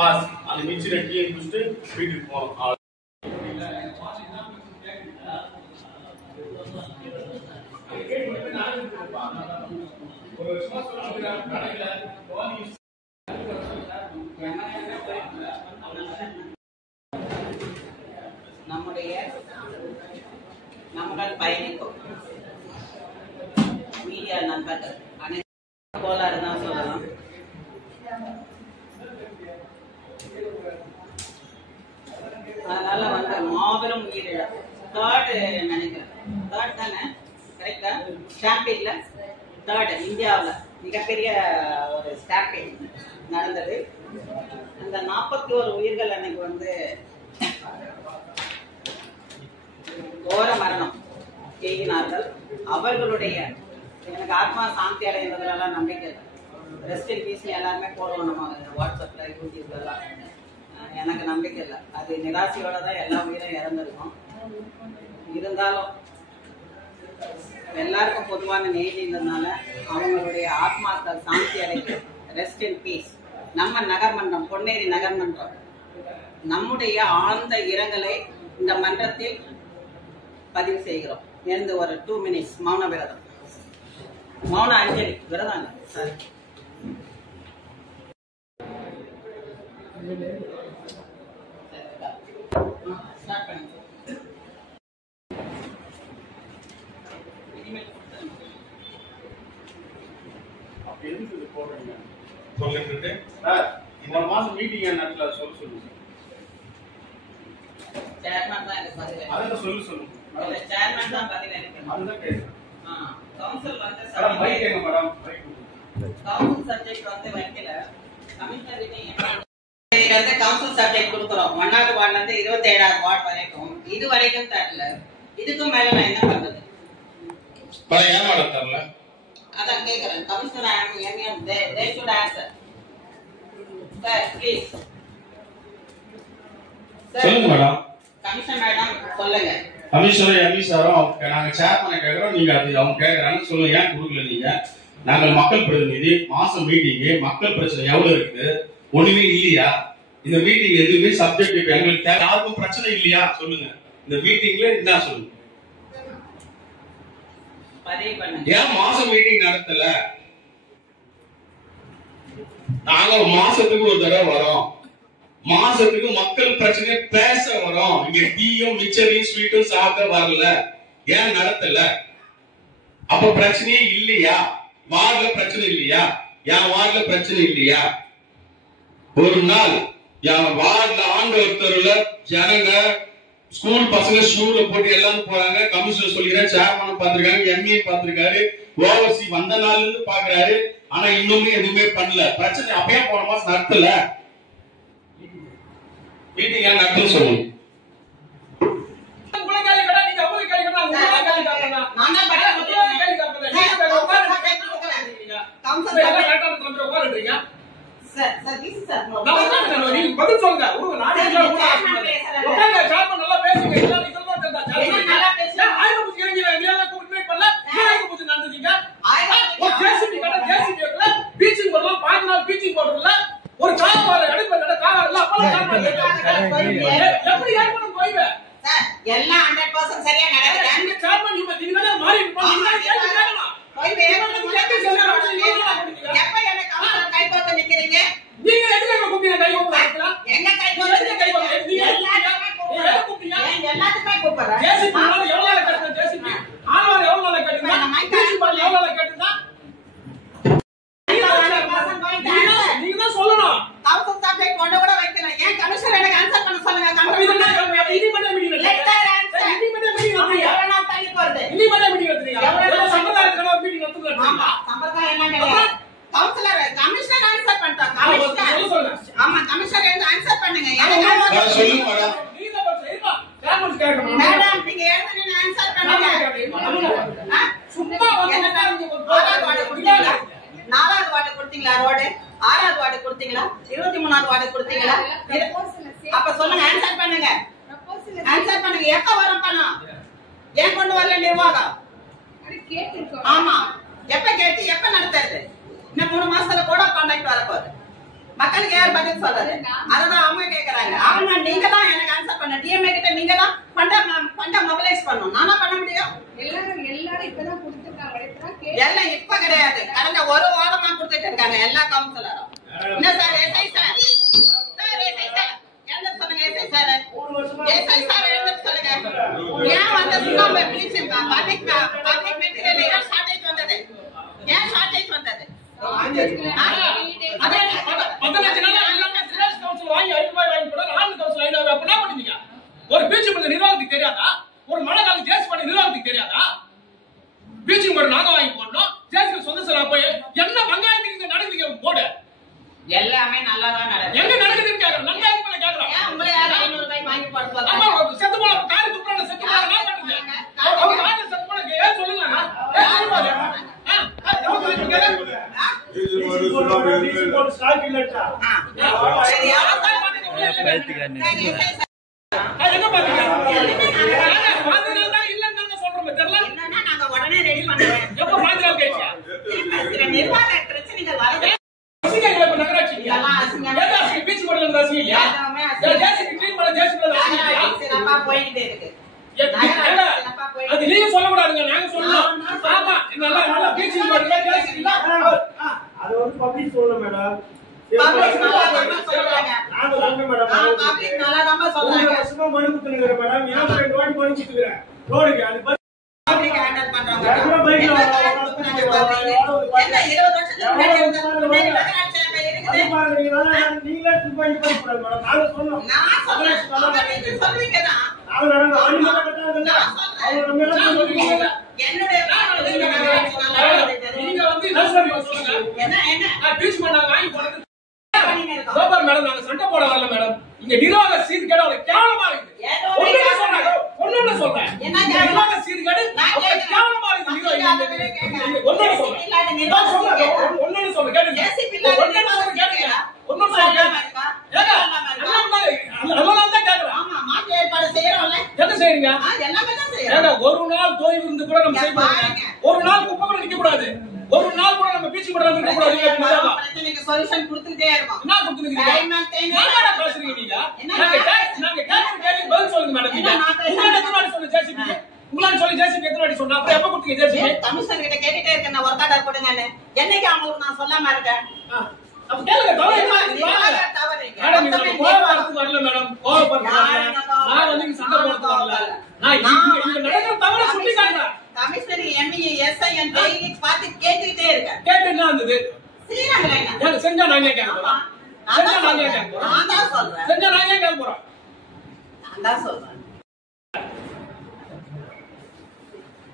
Pass அந்த மிச்சில tea குடிச்சிட்டு வீட்டுக்கு போகணும். நம்மளால் பயணிக்கும் மீடியா நண்பர்கள் அனைத்து கோளாறு தான் சொல்லலாம். அதனால மாபெரும் உயிரிழப்பு. தேர்டு நினைக்கிறேன், தேர்ட் தானே கரெக்டா? ஸ்டாம்பீட்ல தேர்டு இந்தியாவில் மிகப்பெரிய ஒரு ஸ்டாம்பீட் நடந்தது. அந்த 41 உயிர்கள் அன்னைக்கு கோர மரணம் செய்கினார்கள். அவர்களுடைய எனக்கு ஆத்மா சாந்தி அடைந்ததுலாம் நம்பிக்கை இல்லை. ரெஸ்ட் இன் பீஸ் எல்லாருமே போடுவோம் நம்ம வாட்ஸ்அப்ல யூடியூப்லாம். எனக்கு நம்பிக்கை இல்லை. அது நிராசையோட தான் எல்லா உயிரும் இறந்துருக்கும். இருந்தாலும் எல்லாருக்கும் பொதுவான நெய்தின்றதுனால அவங்களுடைய ஆத்மாக்கள் சாந்தி அடைக்க ரெஸ்ட் இன் பீஸ். நம்ம நகர்மன்றம், பொன்னேரி நகர்மன்றம், நம்முடைய ஆழ்ந்த இரங்கலை இந்த மன்றத்தில் பதிவு செய்கிறோம். எழுந்து ஒரு 2 minutes மௌன விரதம், மௌன அஞ்சலி விரதம். சாரி, ஸ்டார்ட் பண்ணுங்க. எதுக்கு போடுறீங்க சொல்லிட்டு சார் இந்த மாசம் மீட்டிங் என்ன சொல்லுங்க. சேர்மன் தான் எனக்கு பதில். அத சொல்லுங்க. இல்ல சேர்மன் தான் பதில் எனக்கு. அதுதான் கேக்குறேன். கவுன்சில் மேடம் மைக் எங்க மேடம்? கவுன்சில் சப்ஜெக்ட் வைக்கல. கமிஷனர் கிட்ட கவுன்சில் சப்ஜெக்ட் கொடுக்குறோம். 1வது வார்டுல இருந்து 27வது வார்டு வரைக்கும். இது வரைக்கும் தரல. இதுக்கும் மேல நான் என்ன பண்றது? ஏன் மேடம் தரல? அதான் கேக்குறேன். Commissioner they should answer. Sir, please. சொல்லுங்க மேடம். கமிஷனர் மேடம் சொல்லுங்க. கமிஷனர் எம்இ சாரும் நாங்க சேர்மனை கேக்குறோம். நீங்க அது அவங்க கேக்குறாங்க சொல்லுங்க. ஏன் கொடுக்கல நீங்க? நாங்கள் மக்கள் பிரதிநிதி, மாசம் மீட்டிங், மக்கள் பிரச்சனை எவ்வளவு இருக்கு? ஒண்ணுமே இல்லையா? இந்த மீட்டிங் எதுவுமே சப்ஜெக்ட் எங்களுக்கு யாருக்கும் பிரச்சனை இல்லையா சொல்லுங்க. இந்த மீட்டிங்ல என்ன சொல்லுங்க. ஏன் மாசம் மீட்டிங் நடத்தல? நாங்க மாசத்துக்கு ஒரு தடவை வரோம். மாசத்துக்கு மக்கள் பிரச்சனை பேச வரோம். இங்க டீயும் மிச்சரையும் ஸ்வீட்டும் சாப்பிட வரல. ஏன் நடத்தல? அப்ப பிரச்சனையே இல்லையா? வார்டுல பிரச்சனை இல்லையா? என் வார்டுல பிரச்சனை இல்லையா? ஒரு நாள் என் வார்டுல ஆண்டவர்ல ஜனங்க ஸ்கூல் பசங்க ஷூல போட்டு எல்லாரும் போறாங்க. கமிஷனர் சொல்லிக்கிறேன், சேர்மன் பாத்துருக்காங்க, எம்ஏ பாத்துருக்காரு, ஓவர்சி வந்த நாள்ல இருந்து பாக்குறாரு. ஆனா இன்னுமே எதுவுமே பண்ணல. பிரச்சனை அப்பயே போன மாசம் நடத்தல. மீட்டிங் ஏன் நடத்தல சொல்லுங்க. எல்லாம் 100% சரியா நடக்குது. எப்ப எனக்கு அவசரம் கை கோத்து நிக்கிறீங்க? நீங்க எதுக்கு கூப்பிடுங்க? கை கோத்து எங்க கை கோத்து எல்லாத்துக்குமே கூப்பிடுறேன். எவ்வளவு கட்டுங்க? ஜேசிபி ஆளோட எவ்வளவு கட்டுங்க? எவ்வளவு கட்டுங்க? நீங்க தான் சொல்லணும். கவுன்சில் சப்ஜெக்ட் ஒண்ணு கூட வைக்கல. ஏன் கமிஷனர் எனக்கு ஆன்சர் பண்ண சொல்லுங்க. நாலாவது வார்டு கொடுத்தீங்களா? ரோடு 6வது வார்டு கொடுத்தீங்களா? 23வது வார்டு கொடுத்தீங்களா? அப்ப சொல்லுங்க, ஆன்சர் பண்ணுங்க. ஆன்சர் பண்ணுங்க. எப்ப வரும் பணம்? ஏன் கொண்டு வரல நிர்வாகம்? ஆமா, எப்ப கேட்டு எப்ப நடத்துறது? இன்னும் 3 மாசத்துல கூட கான்ட்ராக்ட் வரப்போகுது. மக்களுக்கு யார் பதில் சொல்றது? அததான் அவங்க கேக்குறாங்க. அவங்க நீங்க தான் எனக்கு ஆன்சர் பண்ண. டிஎம்ஏ கிட்ட நீங்க தான் ஃபண்ட மொபிலைஸ் பண்ணணும். நானா பண்ண முடியும்? எல்லாரும் இப்பதான் கொடுத்துருக்காங்க. எல்லாம் இப்ப கிடையாது, கடந்த ஒரு வாரமா கொடுத்துட்டு இருக்காங்க எல்லா கவுன்சிலரும். என்ன sir SI sir SI sir எழுத சொல்லுங்க. எஸ்ஐ சார் எழுத சொல்லுங்க. ஏன் வந்து சுண்ணாம்பு ப்ளீச்சிங் பப்ளிக் மெட்டீரியல் ஏன் ஷார்டேஜ் வந்தது? ஏன் ஷார்டேஜ் வந்தது? ஒரு பீச்சிங் பண்ண நிர்வாகத்துக்கு தெரியாதா? ஒரு மழை காலம் ஜேசி பண்ண நிர்வாகத்துக்கு தெரியாதா? பீச்சிங் பண்ண நாங்க வாங்கி போடணும், ஜேசி சொந்த செலவு போய் என்ன வெங்காயத்துக்கு நடக்குதுங்க போடு. எல்லாமே நல்லா தான் நடக்குது. எங்க நடக்குதுன்னு கேக்குறோம். வெங்காயத்துக்கு மேல கேக்குறோம். ஏன் உங்களை யாரும் 500 ரூபாய் வாங்கி போட சொல்றாங்க? ஆமா, செத்து போன காரி துப்புறாங்க, செத்து போன நான் பண்ணுங்க. அவங்க காரி செத்து போன ஏன் சொல்லுங்க? ஸ்டாக் இல்லட்டா சரி யாரோ தான் என்ன பாத்தீங்க? பாத்தீங்கன்னா இல்லன்னு சொல்றோம் தெரியல. என்னன்னா நாங்க உடனே ரெடி பண்ணுவோம். எப்ப பாத்தீங்க கேச்சா? நிர்வாக பிரச்சனைகள் வருது. அசிங்கங்களை இப்ப நகராட்சி எல்லாம் அசிங்கம். ஏதாசி பீச் போடல இருந்தா அசிங்கலையா? எல்லாமே அசிங்கம். ஜேசி க்ளீன் பண்ண ஜேசி பண்ண அசிங்கலையா? சிறப்பா போயிட்டே இருக்கு. அது நீங்க சொல்லக்கூடாதுங்க, நாங்க சொல்லணும். ஆமா, நல்லா நல்லா பீச்சிங் பண்ணுங்க, ஜேசி இல்ல. அது வந்து பப்ளிக் சொல்லணும் மேடம். பப்ளிக் நல்லா தான் சொல்றாங்க. நாங்க சொல்றோம் மேடம். பப்ளிக் நல்லா தான் சொல்றாங்க. வருஷமா மனு குத்துறீங்க மேடம். 22 வாட்டி மனு குத்துறேன். ரோடுக்கு அது பப்ளிக் ஹேண்டில் பண்றாங்க. எவ்வளவு பைக் என்ன 20 வருஷத்துக்கு முன்னாடி இருந்த நகராட்சி இருக்குது. நீங்களே துப்பாக்கி போடக்கூடாது மேடம். நாங்க சொன்னோம். நான் சொல்றேன். நீங்க சொல்றீங்க தான். நாங்க நடந்த அடிமட்ட கட்டாதல்ல. அவங்க நம்ம எல்லாம் சொல்றீங்க. என்னுடைய நீங்க வந்து என்ன சொல்லுங்க? என்ன பீச் பண்ண வாங்கி போடுறது பண்ணிட்டு இருக்கோம். சோபர் மேடம், நாங்க சண்டை போட வரல மேடம். இங்க நிர்வாக சீர்கேடு அவ்வளவு கேவலமா இருக்கு. ஒண்ணுன்னு சொல்றேன். என்ன நிர்வாக சீர்கேடு அவ்வளவு கேவலமா இருக்கு. ஒண்ணுன்னு சொல்றேன். ஒண்ணுன்னு சொல்றேன். கேளுங்க. ஒண்ணுன்னு சொல்றேன். கேளுங்க. ஒண்ணுன்னு சொல்றேன். ஏங்க அதெல்லாம் தான் கேக்குறேன். ஆமா, மாற்று ஏற்பாடு செய்யறோம்ல. என்ன செய்றீங்க? எல்லாமே தான் செய்யறோம். ஏங்க ஒரு நாள் தோய்வு இருந்து கூட நம்ம செய்ய கூடாது. ஒரு நாள் குப்பை கூட நிக்க கூடாது. ஒரு நாள் கூட நம்ம பீச் கூட நிக்க கூடாது. பிரச்சனைக்கு சொல்யூஷன் கொடுத்துட்டே இருக்கோம். என்ன கொடுத்துருக்கீங்க? என்ன பேசுறீங்க நீங்க? நாங்க கேக்குற பதில் சொல்லுங்க மேடம். நீங்க உங்களால எத்தனை வாட்டி சொல்லு ஜேசிபி? உங்களால சொல்லி ஜேசிபி எத்தனை வாட்டி சொன்னா? அப்புறம் எப்ப கொடுத்தீங்க ஜேசிபி? கமிஷனர் கிட்ட கேட்டுட்டே இருக்கேன், நான் ஒர்க் ஆர்டர் கொடுங்கன்னு. என்னைக்கு அவங்களுக்கு நான் சொல்லாம இருக்கேன்? அப்ப கேளுங்க. மேடம் நீங்க கோவப்படுறதுக்கு வரல மேடம். கோவப்படுறதுக்கு நான் வந்து இங்க சண்டை போடுறதுக்கு வரல. நான் இங்க நடக்கிற தவற சொல்லி காட்டுறேன். கமிஷனர் எம்இ எஸ்ஐ என் டெய்லி பார்த்து கேட்டுட்டே இருக்கேன். கேட்டு என்ன இருந்தது? செய்யறாங்களே. ஏங்க செஞ்சா நாங்க கேட்க போறோம். செஞ்சா நாங்க கேட்க போறோம். நான் தான் சொல்றேன். செஞ்சா நாங்க கேட்க போறோம். நான் தான் சொல்றேன்.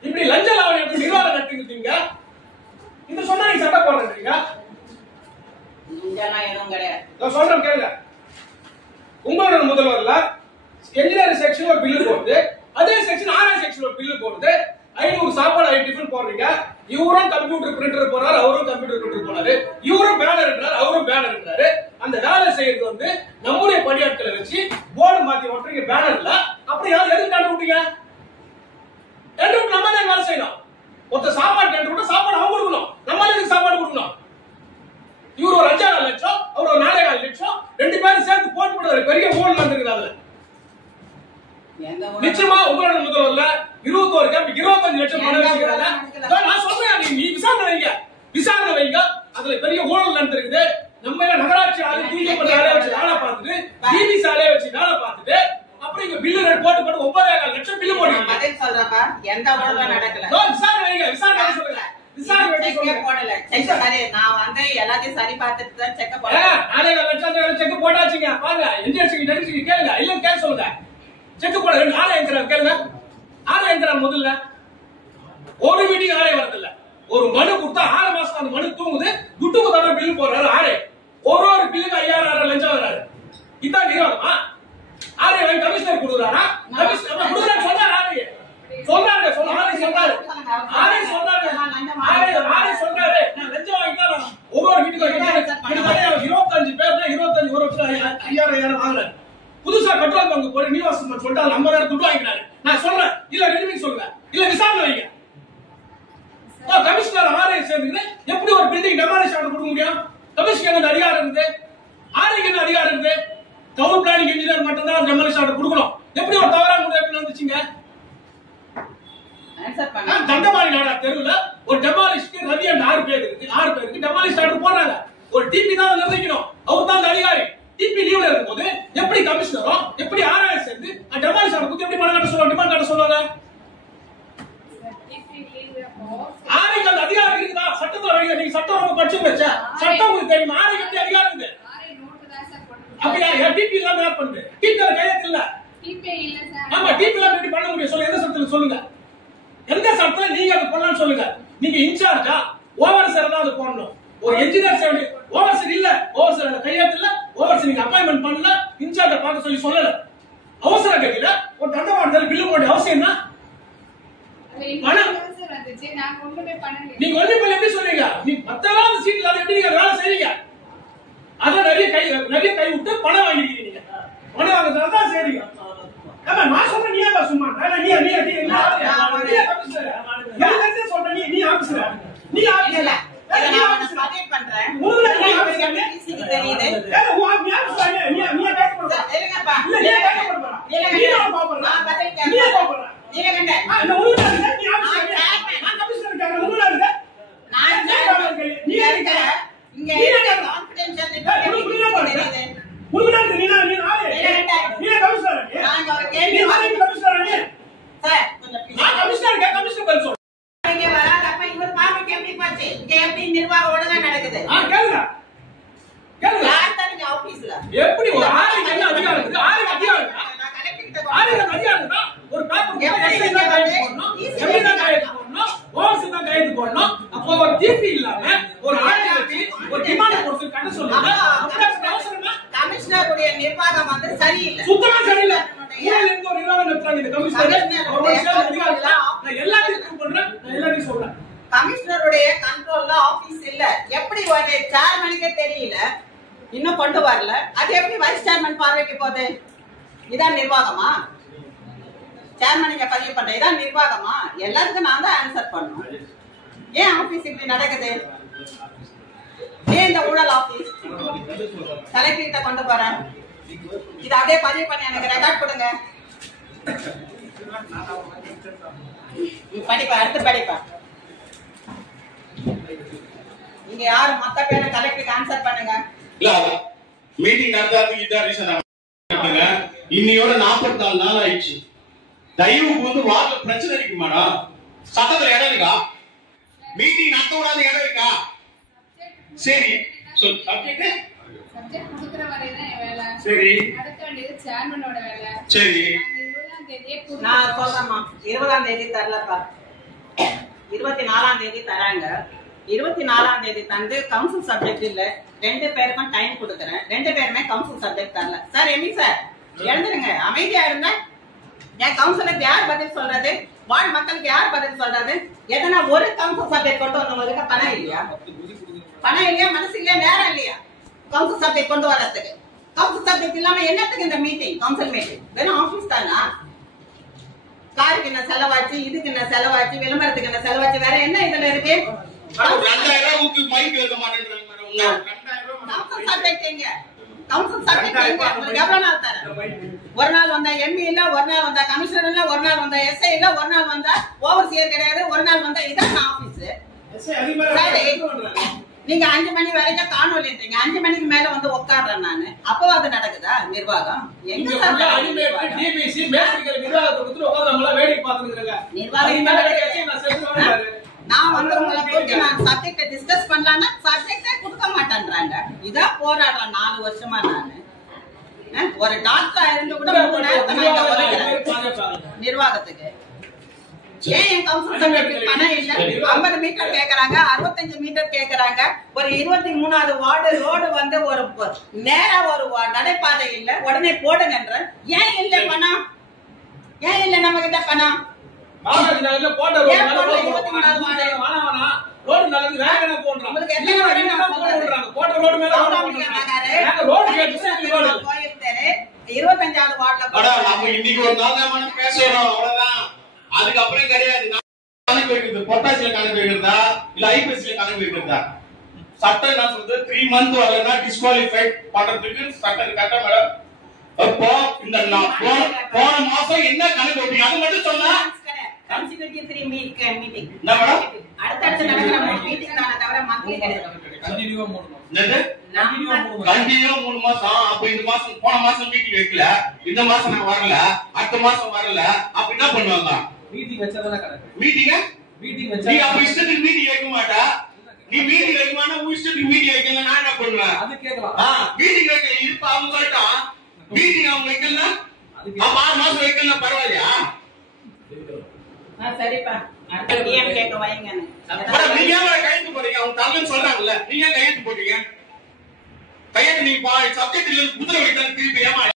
இப்படி லஞ்ச லாவணி நிர்வாகம் நடத்திருக்கீங்க. இந்த சொன்னா நீங்க சண்டை போடுறீங்க. இங்கெல்லாம் எதுவும் கிடையாது. நான் சொல்றேன் கேளுங்க. உங்களோட முதல்வர்ல என்ஜினியரிங் செக்ஷன் ஒரு பில்லு போடுது, அதே செக்ஷன் ஆர்ஐ செக்ஷன் ஒரு பில்லு போடுது. 500 சாப்பாடு டிஃபன் போடுறீங்க. இவரும் கம்ப்யூட்டர் பிரிண்டர் போறாரு, அவரும் கம்ப்யூட்டர் பிரிண்டர் போறாரு. இவரும் பேனர் என்றாரு, அவரும் பேனர் என்றாரு. அந்த வேலை செய்யறது வந்து நம்முடைய பணியாட்களை வச்சு போர்டு மாத்தி ஓட்டுறீங்க பேனர்ல. அப்படி யாரும் எதுக்கு கண்டு விட்டீங்க? டெண்டர் நம்ம தான் வேலை செய்யணும். ஒருத்த சாப்பாடு டெண்டர் விட்டு சாப்பாடு அவங்க கொடுக்கணும். நம்ம எதுக்கு சாப்பாடு கொடுக்கணும்? இவர் ஒரு 5,000 லட்சம், அவர் ஒரு 4,000 லட்சம், 2 பேரும் சேர்த்து போட்டு போடுறாரு. பெரிய போன் வந்துருக்குது அதுல. நிச்சயமா உங்களோட முதல்வர்ல 21 கேம்ப் 25 லட்சம் பணம் வச்சிருக்காங்க. நான் சொல்றேன், நீ விசாரணை வைங்க. அதுல பெரிய ஊழல் நடந்திருக்குது. நம்ம நகராட்சி ஆளு தூய்மை ஆலையை வச்சு வேலை பார்த்துட்டு, டிவி சாலையை வச்சு வேலை பார்த்துட்டு, அப்புறம் இங்க பில்லு ரேட் போட்டு 9,000 லட்சம் பில்லு போடுறீங்க. பதில் சொல்றப்ப எந்த ஊழலும் நடக்கல. விசாரணை வைங்க. விசாரணை சொல்லுங்க. விசாரணை செக் போடல. செக் சரி, நான் வந்து எல்லாத்தையும் சரி பார்த்துட்டு தான் செக் போடல. 4,000 லட்சம் செக் போட்டாச்சுங்க. பாருங்க என்ஜினியரிங் நடிச்சுங்க. கேளுங்க. இல்ல கேட்க சொல்லுங்க. செக் போட 2 ஆளை என்கிறார். கேளுங்க. ஆளை என்கிறார். முதல்ல ஒரு மீட்டிங் ஆளை வரதில்ல. ஒரு மனு கொடுத்தா 6 மாசம் அந்த மனு தூங்குது. துட்டுக்கு தவிர பில் போடுறாரு ஆளை. ஒரு பில்லுக்கு 5,000 லட்சம் வராரு. இதான் நிர்வாகமா? ஆளை வாங்கி கமிஷனர் கொடுக்குறாரா? கமிஷனர் கொடுக்குறாரு சொல்றாரு. ஆளை சொல்றாரு. ஆளை சொல்றாரு. ஆளை சொல்றாரு. நான் லஞ்சம் வாங்கிட்டா ஒவ்வொரு வீட்டுக்கு 25 பேர்னா 25 ஒரு வருஷம் 5,000 வாங்குறாரு. புதுசா பெட்ரோல் பங்க் போய் நிவாசம் சொல்லிட்டு 50,000 துட்டு வாங்கினாரு. நான் சொல்றேன், இல்ல ரெண்டு சொல்லுங்க, இல்ல விசாரணை வைங்க. கமிஷனர் ஆர்ஐ சேர்ந்து எப்படி ஒரு பில்டிங் டெமாலிஷ் ஆர்டர் கொடுக்க முடியும்? கமிஷனர் அதிகாரம் இருந்து ஆணைக்கு என்ன அதிகாரம் இருக்கு? டவுன் பிளானிங் இன்ஜினியர் மட்டும் தான் டெமாலிஷ் ஆர்டர் கொடுக்கணும். எப்படி ஒரு தவறான முடிவு எப்படி வந்துச்சுங்க? தண்டமாணி நாடா தெருவுல ஒரு டெமாலிஷ்க்கு ரவி அண்ட் 6 பேருக்கு டெமாலிஷ் ஆர்டர் போடுறாங்க. ஒரு டிபி தான் நிர்ணயிக்கணும். அவர் தான் அதிகாரி. டிபி லீவ்ல இருக்கும்போது எப்படி கமிஷனரும் எப்படி ஆர்ஐ சேர்ந்து டெமாலிஷ் ஆர்டர் கொடுத்து எப்படி பணம் கட்ட சொல்லுவாங்க, டிமாண்ட் கட்ட சொல்லுவாங்க? ஆணைக்கு அந்த அதிகாரம் இருக்குதா? சட்டத்துல நீங்க சட்டம் ரொம்ப படிச்சு வச்சா சட்டம் உங்களுக்கு தெரியுமா? ஆணைக்கு எப்படி அதிகாரம் இருக்கு? அப்படியா? டிபி இல்லாம யார் பண்ணுது? டிபி கையெழுத்து இல்ல. ஆமா, டிபி இல்லாம எப்படி பண்ண முடியும்? சொல்லுங்க, எந்த சட்டத்துல சொல்லுங்க. எந்த சட்டத்துல நீங்க அது பண்ணலாம்னு சொல்லுங்க. நீங்க இன்சார்ஜா ஓவர்சீர் தான் அது போடணும். ஒரு என்ஜினியர் சேவை ஓவர்சீர் இல்ல, ஓவர்சீர் கையெழுத்து இல்ல, ஓவர்சீர் நீங்க அப்பாயின்மெண்ட் பண்ணல, இன்சார்ஜ பார்க்க சொல்லல. அவசர கதியில ஒரு தண்டவாளத்துல பில்லு போட அவசியம் என்ன? நீங்க ஒண்ணு எப்படி சொல்றீங்க? நீ மத்தெல்லாம் சீட் இல்லாத எப்படி நீங்க வேலை செய்றீங்க? அத நிறைய கை விட்டு பணம் வாங்கிருக்கீங்க. பணம் வாங்குறதால தான் செய்றீங்க. ஆமா, நான் சொல்றேன் நீ ஏன் சும்மா? நீ சொல்ற நீ ஆபீஸ்ல நீ ஆபீஸ்ல நான் பண்றேன். நிர்வாகம் ஒழுங்கா நடக்குது. எப்படி ஒரு ஆளுக்கு என்ன அதிகாரம் இருக்கு? ஆளுக்கு அதிகாரம் ஒரு பேப்பர் எப்படி தான் கையெழுத்து போடணும், ஓவர்சீர் தான் கையெழுத்து போடணும். அப்போ ஒரு டிபி இல்லாம ஒரு ஆளை வச்சு ஒரு டிமாண்ட் போட்டு கட்ட சொல்லுங்க. கமிஷனருடைய நிர்வாகம் வந்து சரியில்லை, சுத்தமா சரியில்லை. எங்க ஒரு நிர்வாகம் நடத்துறாங்க இந்த கமிஷனர். எல்லாத்தையும் பண்றேன், எல்லாத்தையும் சொல்றேன். கமிஷனருடைய கண்ட்ரோல்ல ஆபீஸ் இல்ல. எப்படி ஒரு சேர்மனுக்கே தெரியல, இன்னும் கொண்டு வரல. அது எப்படி வைஸ் சேர்மன் பார்வைக்கு போகுது? இதான் நிர்வாகமா? சேர்மன் நீங்க பதிவு பண்ற இதான் நிர்வாகமா? எல்லாத்துக்கும் நான் தான் ஆன்சர் பண்ணணும். ஏன் ஆபீஸ் இப்படி நடக்குது? ஏன் இந்த ஊழல் ஆபீஸ்? கலெக்டர்கிட்ட கொண்டு போறேன். இது அப்படியே பதிவு பண்ணி எனக்கு ரெக்கார்ட் கொடுங்க. படிப்பா, அடுத்து படிப்பா. நீங்க யாரு மொத்த பேரை கலெக்டருக்கு ஆன்சர் பண்ணுங்க. இல்ல மீட்டிங் நடத்தாதுக்கு இதான் ரீசன். இன்னையோட 44 நாள் ஆயிடுச்சு. தயவுக்கு வந்து வார்டுல பிரச்சனை இருக்கு மேடம். சட்டத்துல இடம் இருக்கா? மீட்டிங் நடத்த கூடாது இடம் இருக்கா? சரி சொல். சப்ஜெக்ட் கொடுக்கிற வரை தான் என் வேலை. சரி, நடத்த வேண்டியது சேர்மனோட வேலை. சரி, நான் சொல்றேம்மா. 20ஆம் தேதி தரலப்பா, 24ஆம் தேதி தராங்க. 24ஆம் தேதி தந்து கவுன்சில் சப்ஜெக்ட் இல்ல. 2 பேருக்கும் டைம் கொடுக்குறேன். 2 பேருமே கவுன்சில் சப்ஜெக்ட் தரல. சார் எமி சார் எழுந்துருங்க, அமைதியா இருங்க. என் கவுன்சிலுக்கு யார் பதில் சொல்றது? வார்டு மக்களுக்கு யார் பதில் சொல்றது? எதனா ஒரு கவுன்சில் சப்ஜெக்ட் கொண்டு வரவங்களுக்கு பணம் இல்லையா? பணம் இல்லையா? மனசு இல்லையா? நேரம் இல்லையா கவுன்சில் சப்ஜெக்ட் கொண்டு வரதுக்கு? கவுன்சில் சப்ஜெக்ட் இல்லாம என்னத்துக்கு இந்த மீட்டிங்? கவுன்சில் மீட்டிங் வெறும் ஆபீஸ் தானா? காருக்கு என்ன செலவாச்சு, இதுக்கு என்ன செலவாச்சு, விளம்பரத்துக்கு என்ன செலவாச்சு, வேற என்ன இதுல இருக்கு? 2000 மைக் வைக்க மாட்டேன்றாங்க மேடம். 2000 கவுன்சில் சப்ஜெக்ட் எங்க? கவுன்சில் சப்ஜெக்ட் எங்க? உங்களுக்கு எவ்வளவு நாள் தரேன்? ஒரு நாள் வந்தா எம்பி இல்ல, ஒரு நாள் வந்தா கமிஷனர் இல்ல, ஒரு நாள் வந்தா எஸ்ஐ இல்ல, ஒரு நாள் வந்தா ஓவர்சியர் கிடையாது, ஒரு நாள் வந்தா இதான் ஆபீஸ். நீங்க 5 மணி வரைக்கும் காணொலின்றீங்க, 5 மணிக்கு மேல வந்து உட்கார்றேன் நானு. அப்போ அது நடக்குதா நிர்வாகம்? எங்க நான் வந்து உங்களை கூட்டி நான் சப்ஜெக்ட டிஸ்கஸ் பண்ணலாம்னா சப்ஜெக்டே கொடுக்க மாட்டேன்றாங்க. இதான் போராடுறேன் 4 வருஷமா நானு. ஒரு டாக்டரா இருந்து கூட நிர்வாகத்துக்கு ஏன் என் கவுன்சில் சப்ஜெக்ட் பணம் இல்ல? 50 மீட்டர் கேக்குறாங்க, 65 மீட்டர் கேக்குறாங்க. ஒரு 23வது வார்டு ரோடு வந்து ஒரு நேரா ஒரு நடைபாதை இல்ல, உடனே போடுங்கன்ற. ஏன் இல்ல பணம்? ஏன் இல்ல நம்ம கிட்ட பணம்? அதுக்கப்புறம் கிடையாது. கணக்கு வைக்கிறது பொட்டாசில கணக்கு வைக்கிறதா இல்ல ஐபிஎஸ்ல கணக்கு வைக்கிறதா? சட்டம் என்ன சொல்றது 3 மந்த் வரலன்னா டிஸ்குவாலிஃபைட் பண்றதுக்கு சட்டம் கட்ட மேடம். அப்போ இந்த போன மாசம் என்ன கணக்கு போட்டீங்க அது மட்டும் சொன்னா கன்சிக்யூட்டிவ் 3 மீட்டிங் என்ன மேடம் அடுத்தடுத்து நடக்கிற மீட்டிங் தான தவிர மந்த்லி கிடையாது. கண்டினியூவா 3 மாசம். என்னது கண்டினியூ 3 மாசம். அப்ப இந்த மாசம் போன மாசம் மீட்டிங் வைக்கல, இந்த மாசம் நான் வரல, அடுத்த மாசம் வரல, அப்ப என்ன பண்ணுவாங்க? மீட்டிங் வச்சதானே கணக்கு. மீட்டிங் வச்சா நீ அப்ப இஷ்டத்துக்கு மீட்டிங் வைக்க மாட்டா. நீ மீட்டிங் வைக்கமானா உன் இஷ்டத்துக்கு மீட்டிங் வைக்கல, நான் என்ன பண்ணுவேன்? அது கேக்கலாம். மீட்டிங் வைக்க இப்ப அவங்க சொல்லிட்டான் மீட்டிங் அவங்க வைக்கல, அப்ப 6 மாசம் வைக்கல பரவாயில்லையா? சரிப்பா அடுத்த டிஎம் கேட்க வைங்க. நீங்க ஏன் கையெழுத்து போறீங்க? அவங்க தரலன்னு சொல்றாங்கல்ல, நீங்க ஏன் கையெழுத்து போட்டீங்க? கையெழுத்து நீங்க சப்ஜெக்ட் இல்ல குதிரை வைத்தா திருப்பி ஏமா